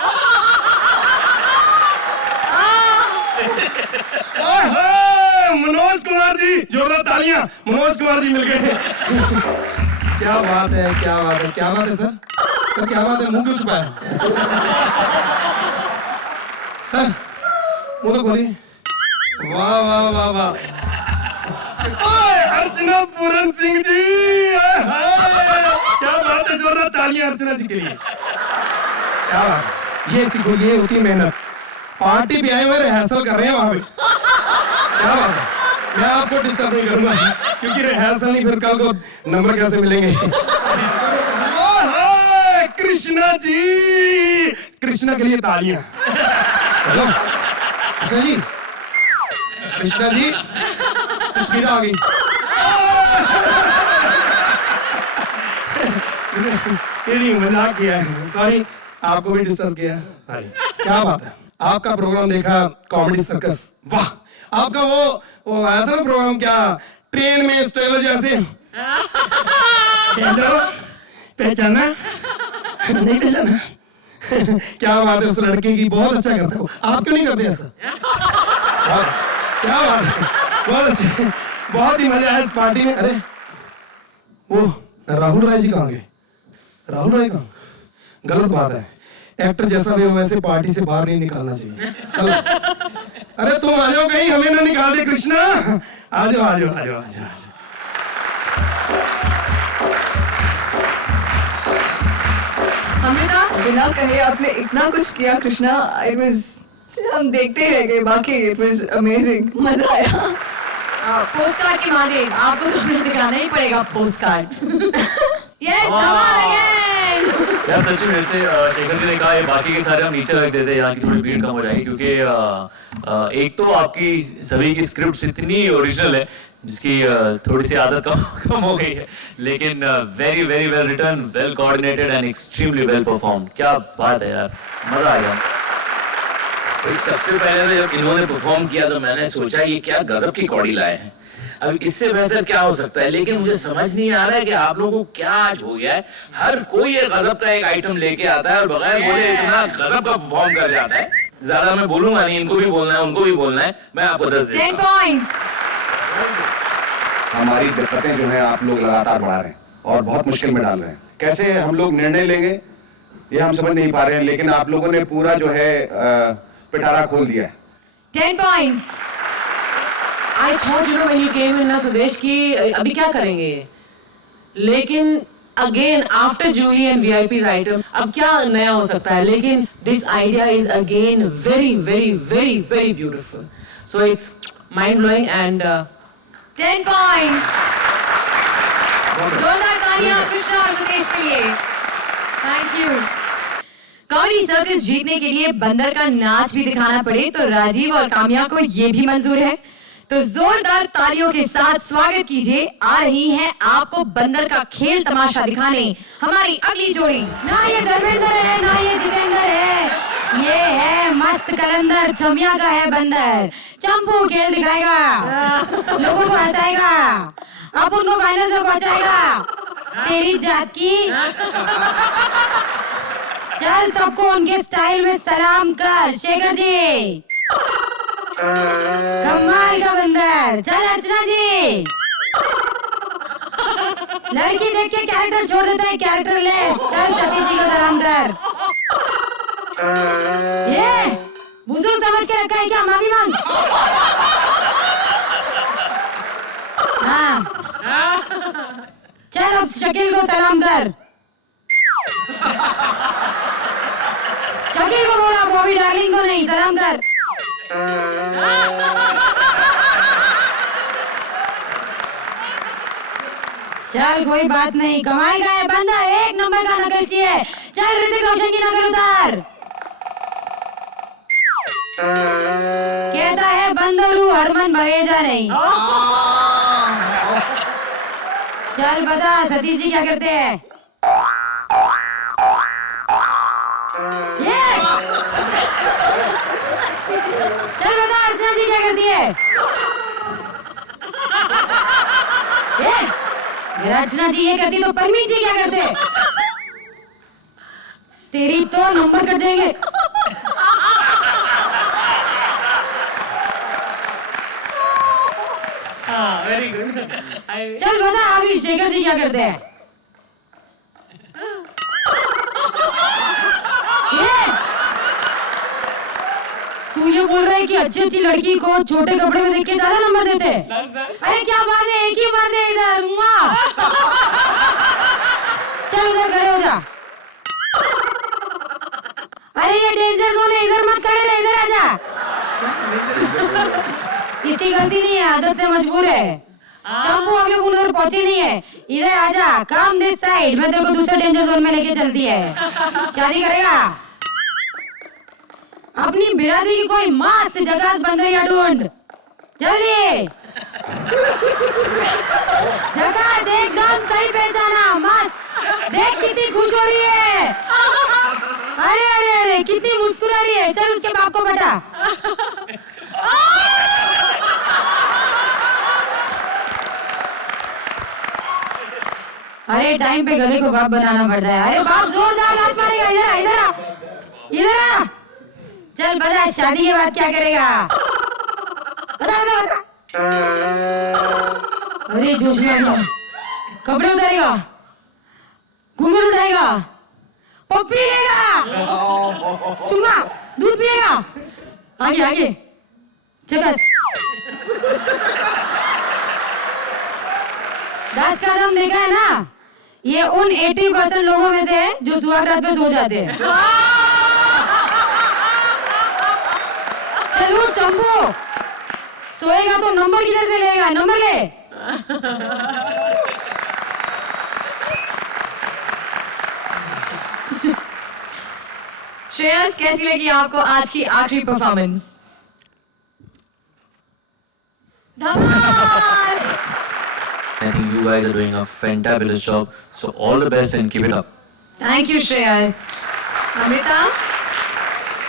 मनोज कुमार जी, जोरदार तालियां। मनोज कुमार जी मिल गए। क्या बात है, क्या बात है, क्या बात है सर? सर क्या बात है, मुंह क्यों छुपाया? सर मुंह तो खोलिए। वाह वाह वाह वाह। अर्चना पूरन सिंह जी, क्या बात है, जोरदार तालियां अर्चना जी के लिए। क्या बात है, ये सीखो, ये होती मेहनत। पार्टी भी आए हुए, रिहर्सल कर रहे हैं वहां पे। क्या बात है। मैं आपको डिस्टर्ब नहीं करूंगा क्योंकि रिहर्सल नहीं, फिर कल को नंबर कैसे मिलेंगे? कृष्णा जी, कृष्णा के लिए तालियां। हेलो कृष्णा जी, कृष्णा जी, कृष्णा आ गई। मजाक किया है, सॉरी, आपको भी डिस्टर्ब किया। क्या बात है, आपका प्रोग्राम देखा, कॉमेडी सर्कस। वाह, आपका वो आया था ना प्रोग्राम, क्या ट्रेन में स्टेलो जैसे। पहचाना नहीं? पहचाना? क्या बात है, उस लड़के की बहुत अच्छा करता है। आप क्यों नहीं करते ऐसा? क्या बात है, बहुत अच्छा, बहुत ही मजा है इस पार्टी में। अरे वो राहुल राय जी कहाँ गए? राहुल राय कहाँ? गलत बात है, एक्टर जैसा भी हो वैसे पार्टी से बाहर नहीं निकालना चाहिए। अरे तुम आ जाओ कहीं, हमें ना निकाल दे कृष्णा। आ जाओ आ जाओ आ जाओ आ जाओ। अमृता, बिना कहे आपने इतना कुछ किया कृष्णा। It was, हम देखते रह गए। बाकी इट वाज अमेजिंग, मजा आया। पोस्ट कार्ड की माने, आपको तो हमें दिखाना ही पड़ेगा पोस्ट कार्ड। यस, धमाल अगेन। यार सच में, जैसे शेखर जी ने कहा, ये बाकी के सारे हम नीचे रख देते, यहाँ की थोड़ी भीड़ कम हो जाएगी। क्योंकि एक तो आपकी सभी की स्क्रिप्ट इतनी ओरिजिनल है जिसकी थोड़ी सी आदत कम हो गई है, लेकिन very very well written, well coordinated and extremely well performed. क्या बात है यार, मजा आया। तो सबसे पहले जब इन्होंने परफॉर्म किया तो मैंने सोचा ये क्या गजब की कौड़ी लाए हैं, अब इससे बेहतर क्या हो सकता है। लेकिन मुझे समझ नहीं आ रहा है कि आप लोगों को क्या आज हो गया है। हर कोई एक गजब का एक आइटम लेके आता है और बगैर बोले इतना गजब का परफॉर्म कर जाता है। ज्यादा मैं बोलूंगा नहीं, इनको भी बोलना है, उनको भी बोलना है। मैं आपको 10 देता हूं। 10 पॉइंट्स। हमारी दिक्कतें जो है आप लोग लगातार बढ़ा रहे हैं और बहुत मुश्किल में डाल रहे हैं। कैसे हम लोग निर्णय लेंगे ये हम समझ नहीं पा रहे हैं, लेकिन आप लोगों ने पूरा जो है पिटारा खोल दिया है। 10 points. I thought, you know, when you came in ना सुदेश की अभी क्या करेंगे, लेकिन again after Juhi and VIP's item अब क्या नया हो सकता है। लेकिन this idea is again very very very very beautiful, so it's mind blowing and 10 points. जोरदार तालियां कृष्णा और सुदेश के लिए। Thank you. कॉमेडी सर्कस जीतने के लिए बंदर का नाच भी दिखाना पड़े तो राजीव और काम्या को ये भी मंजूर है। तो जोरदार तालियों के साथ स्वागत कीजिए, आ रही हैं आपको बंदर का खेल तमाशा दिखाने हमारी अगली जोड़ी। ना ये धर्मेंद्र है ना ये जितेंद्र है, ये है मस्त कलंदर, छमिया का है बंदर। चंपू खेल दिखाएगा, लोगों को हंसाएगा, अब उनको फाइनल में पहुंचाएगा। तेरी जात की। चल सबको उनके स्टाइल में सलाम कर। शेखर जी कमाल का बंदर। चल अर्चना जी, लड़की देख के कैरेक्टर छोड़ देता है, कैरेक्टर लेस। चल सतीश जी को सलाम कर। ये बुजुर्ग समझ के रखा है क्या? माफी मांग। हाँ चल अब शकील को सलाम कर। शकील को बोला, बॉबी डार्लिंग को नहीं, सलाम कर। चल कोई बात नहीं, कमाई का है बंदा, एक नंबर का नकलची है। चल ऋतिक रोशन की नकल उतार। कहता है बंदर हूँ, हरमन भवेजा नहीं। चल बता सतीश जी क्या करते हैं? ये चल बता अर्चना जी क्या करती है? ये अर्चना जी ये करती तो परमीत जी क्या करते? तेरी तो नंबर कट जाएंगे। Very good. चल बता अभी शेखर जी क्या करते हैं? तू ये बोल रहा है कि अच्छी अच्छी लड़की को छोटे कपड़े में देख के ज्यादा नंबर देते हैं? अरे क्या बात है, एक ही मार दे इधर। चल उधर खड़े हो जा। अरे ये डेंजर जोन है, इधर मत खड़े रहे, इधर आजा। इसकी गलती नहीं है, आदत से मजबूर है। चंपू अभी उधर पहुंची नहीं है, इधर आजा। काम दिस साइड, मैं तेरे को दूसरे डेंजर जोन में लेके चलती है। शादी करेगा? अपनी बिरादरी की कोई मस्त जगह बंदरिया ढूंढ जल्दी। जगह एकदम सही पहचाना, मस्त। देख कितनी खुश हो रही है। अरे अरे अरे कितनी मुस्कुरा रही है। चल उसके बाप को बैठा। अरे टाइम पे गले को बाप बनाना पड़ता है। अरे बाप जोरदार लात मारेगा। इधर आ, इधर आ, इधर आ। चल बता शादी के बाद क्या करेगा? बता बता बता। अरे जोश में आ गया। कपड़े उतारेगा, घूंघट उठाएगा, पप्पी लेगा, चुम्मा, दूध पिएगा। आगे आगे चकस। 10 कदम देखा है ना? ये उन 80% लोगों में से है जो सुहागरात पे सो जाते हैं। चल उठ चंपू, सोएगा तो नंबर किधर से लेगा? नंबर ले। श्रेयस कैसी लगी आपको आज की आखिरी performance? Dhamaal! I think you guys are doing a fantabulous job. So all the best and keep it up. Thank you Shreyas. Amrita,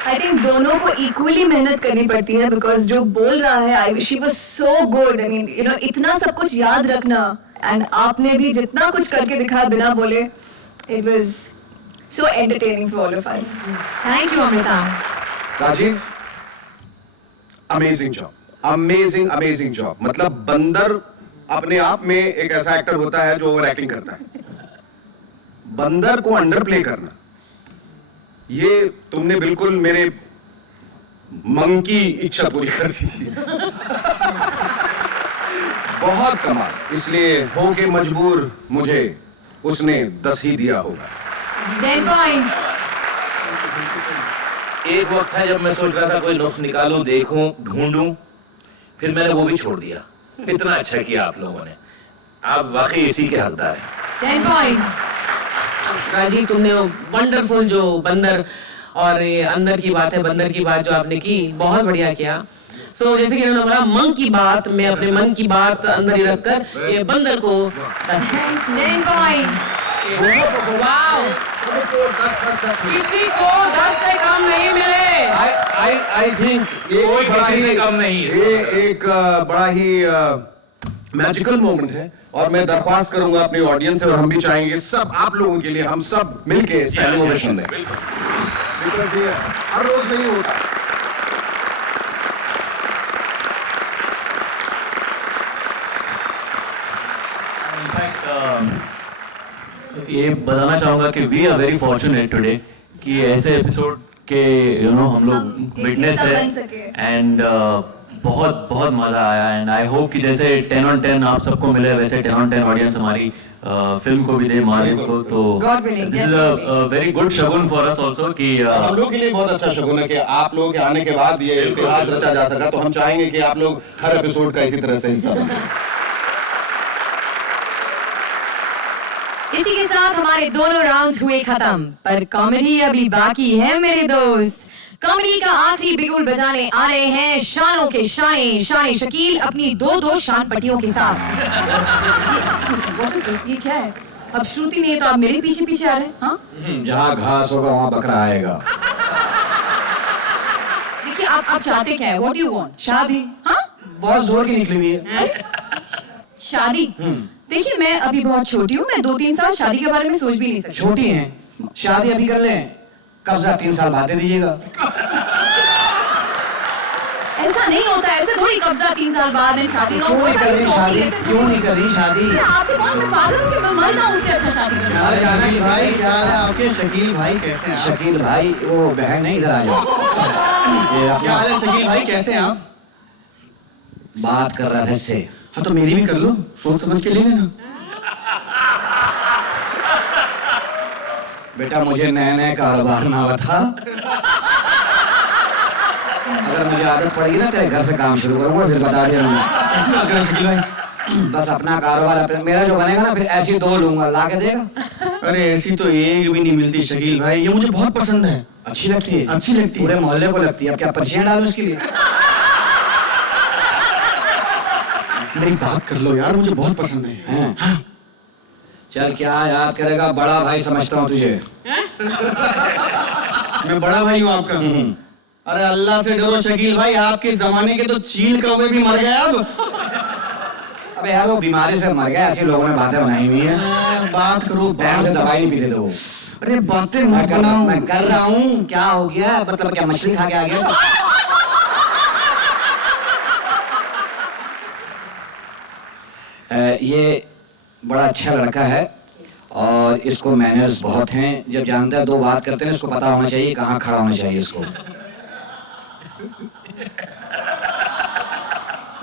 I think दोनों को इक्वली मेहनत करनी पड़ती है, बिकॉज जो बोल रहा है I she was so good. I mean you know इतना सब कुछ याद रखना, एंड आपने भी जितना कुछ करके दिखाया बिना बोले, it was so entertaining for all of us. Thank you Amrita. Rajeev, amazing job, amazing amazing job. मतलब बंदर अपने आप में एक ऐसा एक्टर होता है जो ओवर एक्टिंग करता है। बंदर को अंडर प्ले करना, ये तुमने बिल्कुल मेरे मंकी इच्छा पूरी कर दी। बहुत कमाल। इसलिए हो के मजबूर मुझे उसने 10 ही दिया होगा। 10 पॉइंट्स। एक वक्त था जब मैं सोच रहा था कोई नुक्स निकालूं, देखूं, ढूंढूं, फिर मैंने वो भी छोड़ दिया। इतना अच्छा किया आप लोगों ने, आप वाकई इसी के हकदार हैं। 10 पॉइंट्स। राजीव तुमने वंडरफुल जो बंदर और ये अंदर की बात है, बंदर की बात जो आपने की, बहुत बढ़िया किया। सो जैसे कि उन्होंने बोला मन की बात, मैं अपने मन की बात अंदर ही रखकर ये बंदर को 10 पॉइंट्स। वाओ, किसी को 10 से कम नहीं मिले। आई थिंक कोई किसी से कम नहीं। ये एक बड़ा ही मैजिकल मोमेंट है और मैं दरख्वास्त करूंगा अपनी ऑडियंस से और हम भी चाहेंगे सब आप लोगों के लिए हम सब मिलके स्टैंडिंग ओवेशन दें बिकॉज़ ये हर रोज नहीं होता। ये बताना चाहूंगा कि we are very fortunate today कि ऐसे एपिसोड के हम लोग विटनेस है एंड बहुत बहुत मजा आया एंड आई होप कि जैसे 10 on 10 आप सबको मिले वैसे 10 on 10 ऑडियंस हमारी फिल्म को भी दे महादेव को तो this is a very good Shagun for us also कि हम लोग के लिए बहुत अच्छा शगुन है कि आप लोगों के आने के बाद ये इतिहास रचा जा सका। तो हम चाहेंगे कि आप लोग हर एपिसोड का इसी तरह से हिस्सा बनें। इसी के साथ हमारे दोनों राउंड्स हुए खत्म, पर कॉमेडी अभी बाकी है मेरे दोस्त। कॉमेडी का आखिरी बिगुल बजाने आ रहे हैं शानों के शाने शाने शकील अपनी दो शान पट्टियों के साथ। ये क्या है? अब श्रुति नहीं है तो आप मेरे पीछे पीछे आ रहे हैं? हाँ? जहाँ घास होगा वहाँ बकरा आएगा। देखिए आप चाहते क्या है? What do you want? शादी। हाँ? बहुत जोर की निकली हुई है। शादी? देखिए मैं अभी बहुत छोटी हूँ, मैं 2-3 साल शादी के बारे में सोच भी नहीं सकती। छोटी हैं, शादी अभी कर लें, कब्जा 3 साल बाद दे दीजिएगा। ऐसा नहीं होता, ऐसे थोड़ी कब्जा 3 साल बाद है शादी। क्यों नहीं कर रही शादी? क्यों नहीं कर रही शादी? आपसे कौन सा पागल हूँ कि मैं मर जाऊँ उससे अच्छा शादी करना। अरे शकील भाई क्या हाल है आपके? शकील भाई कैसे हैं? शकील भाई वो बहन नहीं, इधर आ जाओ। क्या हाल है शकील भाई कैसे हैं आप? बात कर रहा था इससे। हाँ तो मेरी भी कर लो, सोच समझ के ले लेना। बेटा मुझे नए नए कारोबार ना बता, अगर मुझे आदत पड़ेगी ना तेरे घर से काम शुरू करूंगा, फिर बता दे रहा कैसी बात कर रहे शकील भाई? बस अपना कारोबार मेरा जो बनेगा ना फिर ऐसी 2 लूंगा, ला के देगा। अरे ऐसी तो एक भी नहीं मिलती शकील भाई, ये मुझे बहुत पसंद है। अच्छी लगती है? अच्छी लगती है, पूरे मोहल्ले को लगती है। अब क्या पर्चियां डालूं इसके लिए? मेरी बात कर लो यार, मुझे बहुत पसंद है। हाँ। चल क्या याद करेगा, बड़ा भाई समझता हूँ तुझे। मैं बड़ा भाई हूँ आपका। अरे अल्लाह से डरो शकील भाई, आपके जमाने के तो चील कौवे भी मर गए अब। अबे यार वो बीमारी से मर गया, ऐसे लोगों ने बातें बनाई हुई हैं। बात करो, टाइम से दवाई नहीं पीते थे वो। अरे बातें मत बनाओ। मैं कर रहा हूँ, क्या हो गया? मतलब क्या मछली खा के आ गया? ये बड़ा अच्छा लड़का है और इसको मैनर्स बहुत हैं। जब जानता है 2 बात करते हैं इसको पता होना चाहिए कहाँ खड़ा होना चाहिए इसको।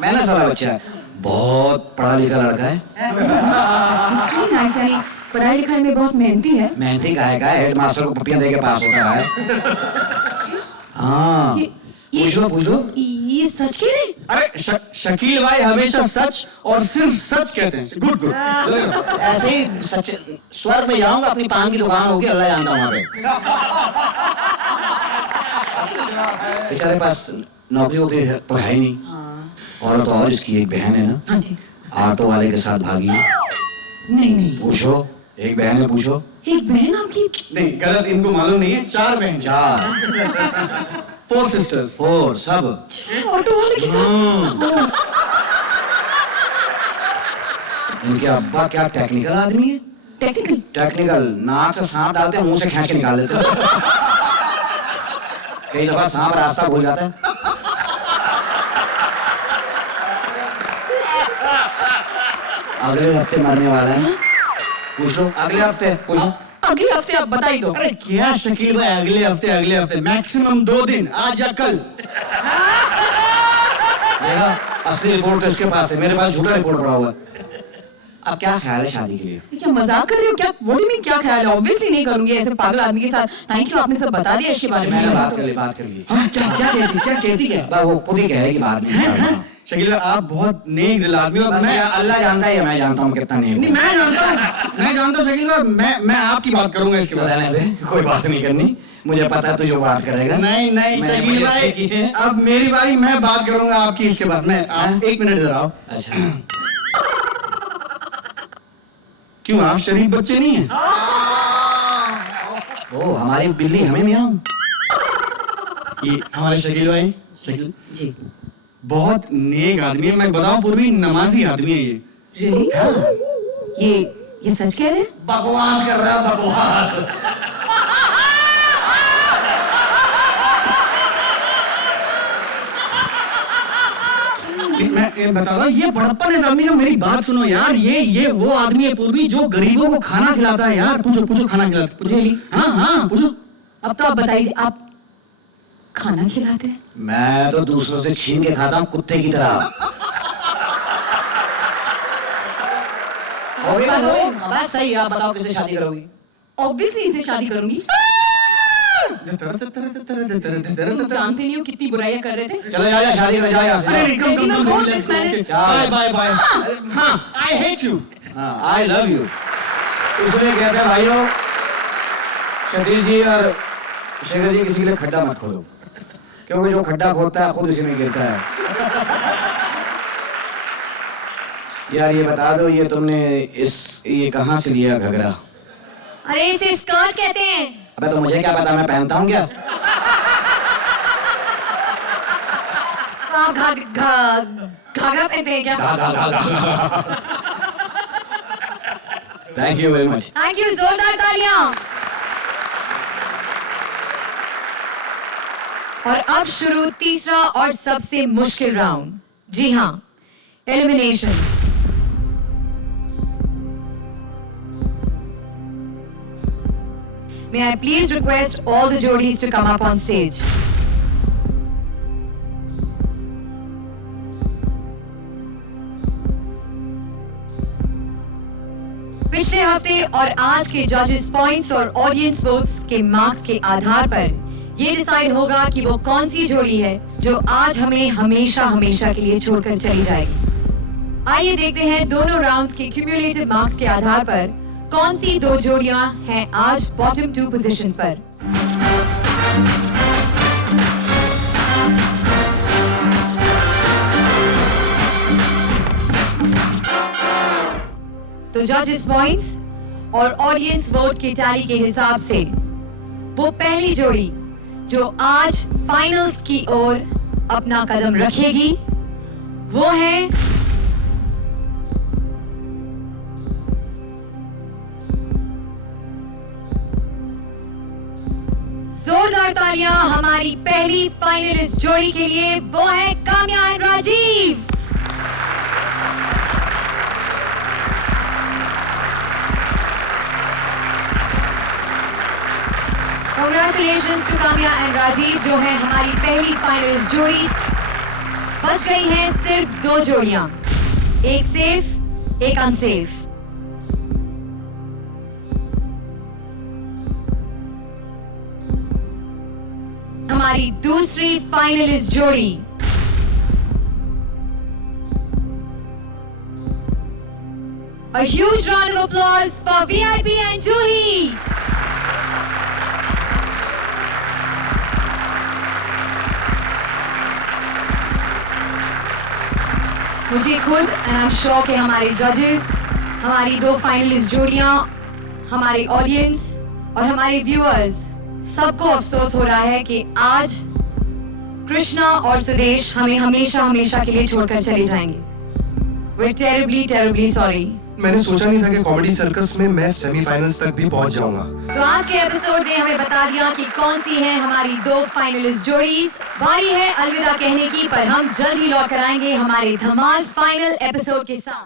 मैनर्स वाला बच्चा है, बहुत पढ़ा लिखा लड़का है। पढ़ाई लिखाई में बहुत मेहनती है। मेहनती काहे का है, हेडमास्टर को पप्पियां दे के पास होता रहा है। हाँ पूछो ये सच कह रहे? अरे शकील भाई हमेशा सच और सिर्फ सच कहते हैं। Good good. ऐसे ही सच स्वर्ग में जाऊंगा, अपनी पान की दुकान होगी, अल्लाह जानता वहां पे। बेचारे पास नौकरी वोकरी तो है ही नहीं। और तो और इसकी एक बहन है ना, हाँ जी। ऑटो वाले के साथ भागी। नहीं पूछो, एक बहन है, पूछो। एक बहन आपकी? नहीं गलत, इनको मालूम नहीं है। 4 बहन। 4 4 sisters। 4 सब ऑटो वाले के साथ? इनके अब्बा क्या टेक्निकल आदमी है। टेक्निकल नाक से सांप डालते हैं, मुंह से खींच के निकाल देते हैं। कई दफा सांप रास्ता भूल जाता है। अगले हफ्ते मरने वाला है। पूछो अगले हफ्ते, पूछो अगले हफ्ते आप बता ही दो। अरे क्या शकील भाई, अगले हफ्ते मैक्सिमम 2 दिन, आज या कल। देखा, असली रिपोर्ट तो इसके पास है, मेरे पास झूठा रिपोर्ट पड़ा हुआ है। अब क्या ख्याल है शादी के लिए? क्या मजाक कर रहे हो? क्या व्हाट डू यू मीन क्या ख्याल है? ऑब्वियसली नहीं करूंगी ऐसे पागल आदमी के साथ। थैंक यू, आपने सब बता दिया इसके बारे में। बात कर ली। हाँ क्या कहती क्या? वो खुद ही कहेगी बाद में इंशाल्लाह। शकील भाई आप बहुत नेक दिल आदमी हो। मैं अल्लाह जानता है, मैं जानता हूँ कितना नेक। नहीं मैं जानता हूँ शकील भाई, मैं आपकी बात करूंगा इसके बाद। कोई बात नहीं करनी, मुझे पता है तू जो बात करेगा। नहीं शकील भाई, अब मेरी बारी, मैं बात करूंगा आपकी इसके बाद। मैं आप 1 मिनट इधर आओ। अच्छा क्यों, आप शरीफ बच्चे नहीं हैं? ओ हमारी बिल्ली हमें मियाऊं। ये हमारे शकील भाई। शकील जी बहुत नेक आदमी है, मैं बताऊं पूर्वी नमाजी आदमी है ये। Really? हाँ। ये सच कह रहे हैं? बकवास कर रहा है, बकवास। मैं बता रहा हूँ, ये बड़प्पन इस आदमी का, मेरी बात सुनो यार, ये वो आदमी है पूर्वी जो गरीबों को खाना खिलाता है यार। पूछो खाना खिलाता है? Really? हाँ पूछो। अब तो आप बताइए, आप खाना खिलाते हैं? मैं तो दूसरों से छीन के खाता हूँ कुत्ते की तरह। बात सही, आप बताओ किससे शादी करोगी? Obviously इनसे शादी करूंगी। तुम जानते नहीं हो कितनी बुराइयां कर रहे थे। चलो जा शादी कर, जा यहाँ से। बाय। हाँ, I hate you. हाँ, I love you. इसलिए कहते हैं भाइयों, सतीश जी और शेखर जी, किसी के लिए खड्डा मत खोदो, क्योंकि जो खड्डा खोदता है खुद उसी में गिरता है। यार ये बता दो, ये तुमने ये कहाँ से लिया घघरा? अरे इसे स्कर्ट कहते हैं। अबे तो मुझे क्या पता, मैं पहनता हूँ क्या? आप घाघरा पहनते हैं क्या? Thank you very much. Thank you, जोरदार तालियां। और अब शुरू तीसरा और सबसे मुश्किल राउंड। जी हाँ, elimination. May I please request all the jodis to come up on stage. पिछले हफ्ते और आज के जजेस पॉइंट्स और ऑडियंस वोट्स के मार्क्स के आधार पर ये डिसाइड होगा कि वो कौन सी जोड़ी है जो आज हमें हमेशा हमेशा के लिए छोड़कर चली जाएगी। आइए देखते हैं दोनों राउंड्स के क्यूमुलेटिव मार्क्स के आधार पर कौन सी दो जोड़ियां हैं आज बॉटम 2 पोजीशंस पर। तो जजेस पॉइंट्स और ऑडियंस वोट की टैली के हिसाब से वो पहली जोड़ी जो आज फाइनल्स की ओर अपना कदम रखेगी वो है जोरदार तालियां हमारी पहली फाइनलिस्ट जोड़ी के लिए, वो है Kamya and Rajeev. Congratulations to Kamya and Rajeev जो है हमारी पहली फाइनलिस्ट जोड़ी। बच गई हैं सिर्फ दो जोड़ियां, एक सेफ एक अनसेफ। हमारी दूसरी फाइनलिस्ट जोड़ी A huge round of applause for VIP and Juhi. मुझे खुद एंड आई एम श्योर कि हमारे जजेस, हमारी दो फाइनलिस्ट जोड़ियां, हमारे ऑडियंस और हमारे व्यूअर्स सबको अफसोस हो रहा है कि आज कृष्णा और सुदेश हमें हमेशा हमेशा के लिए छोड़कर चले जाएंगे। We're terribly, terribly sorry. मैंने सोचा नहीं था कि कॉमेडी सर्कस में मैं सेमीफाइनल्स तक भी पहुंच जाऊंगा। तो आज के एपिसोड ने हमें बता दिया कि कौन सी है हमारी दो फाइनलिस्ट जोड़ीज। बारी है अलविदा कहने की, पर हम जल्द ही लौट कर आएंगे हमारे धमाल फाइनल एपिसोड के साथ।